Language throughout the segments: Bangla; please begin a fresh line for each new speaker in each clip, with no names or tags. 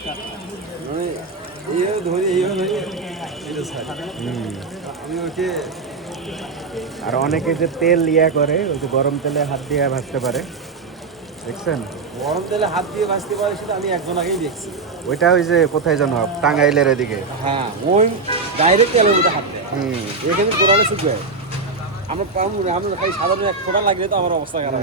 মানে ধরে ধরে আমি ওকে
আর অনেকে যে তেল ইয়া করে ওই যে গরম তেলে হাত দিয়ে ভাজতে পারে। দেখছেন?
গরম তেলে হাত দিয়ে ভাজতে পারে সেটা আমি একজন আগেই দেখছি।
ওইটা ওই যে কোথায় জানো টাঙ্গাইলের এদিকে।
হ্যাঁ ওই ডাইরেক্ট তেলের হাত দেয়।
হুম।
এখানে কোরআনে শুকবে আমরা আমরা সাধারণ এক ফোঁটা লাগলে তো আমার অবস্থা খারাপ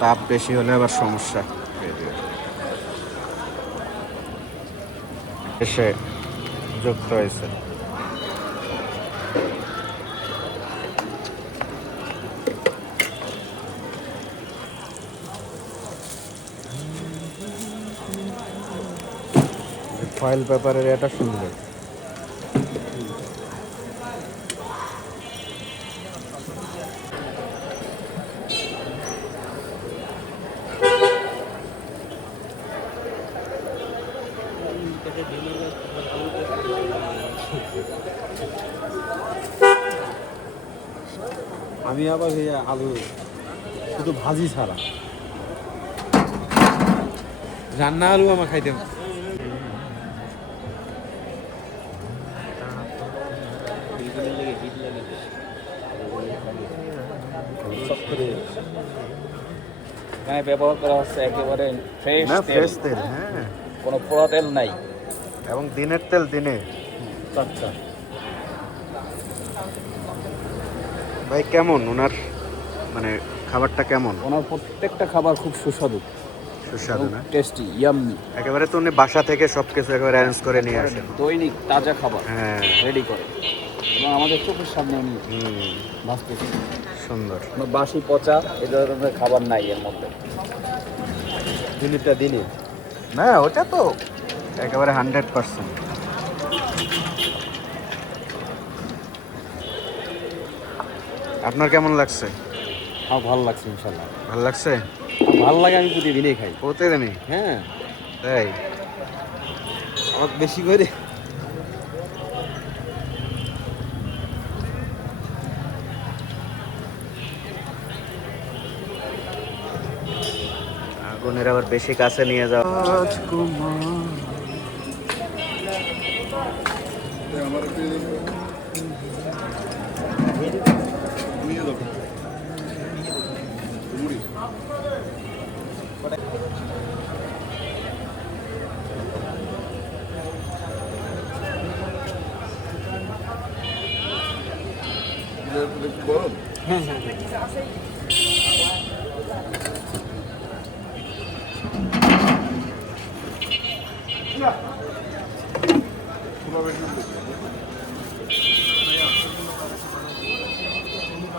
তাপ বেশি হলে আবার সমস্যা। এসে যুক্ত হয়েছে। ফয়েল পেপারের এটা সুন্দর
আমি আবার এই আলু শুধু ভাজি ছাড়া। রান্না আলু আমার খাইতে
এখানে ব্যবহার করা হচ্ছে একেবারে ফ্রেশ
ফ্রেশ তেল হ্যাঁ।
কোনো পোড়া তেল নাই।
এবং দিনের তেল দিনে।
আচ্ছা।
ভাই কেমন? ওনার মানে খাবারটা কেমন?
ওনার প্রত্যেকটা খাবার খুব সুস্বাদু।
সুস্বাদু না?
টেস্টি ইয়াম্মি
একেবারে তো উনি বাসা থেকে সবকিছু একেবারে অ্যারেঞ্জ করে নিয়ে আসেন।
দৈনিক তাজা খাবার
হ্যাঁ।
রেডি করে। এবং আমাদের চোখের সামনে উনি
হুম।
ভাসতেছে।
সুন্দর।
কোনো বাসি পচা এ ধরনের খাবার নাই এর মধ্যে।
দিনেরটা দিনে?
না ওটা তো একেবারে হান্ড্রেড পার্সেন্ট আপনার কেমন লাগছে?
আমার ভালো লাগছে ইনশাল্লাহ
ভালো লাগছে?
আমার ভালো লাগে আমি যদি প্রতিদিনই খাই।
প্রতিদিনই?
হ্যাঁ।
তাই?
আমার বেশি করে।
আগুনের আবার বেশি কাছে নিয়ে যাও।
নামিয়ে দেবো মুড়ি হ্যাঁ হ্যাঁ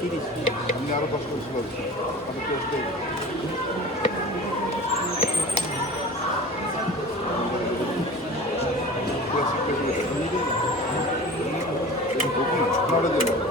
তিরিশ আমি আরও দশ করে ছিল আমি টেস্টে Thank you.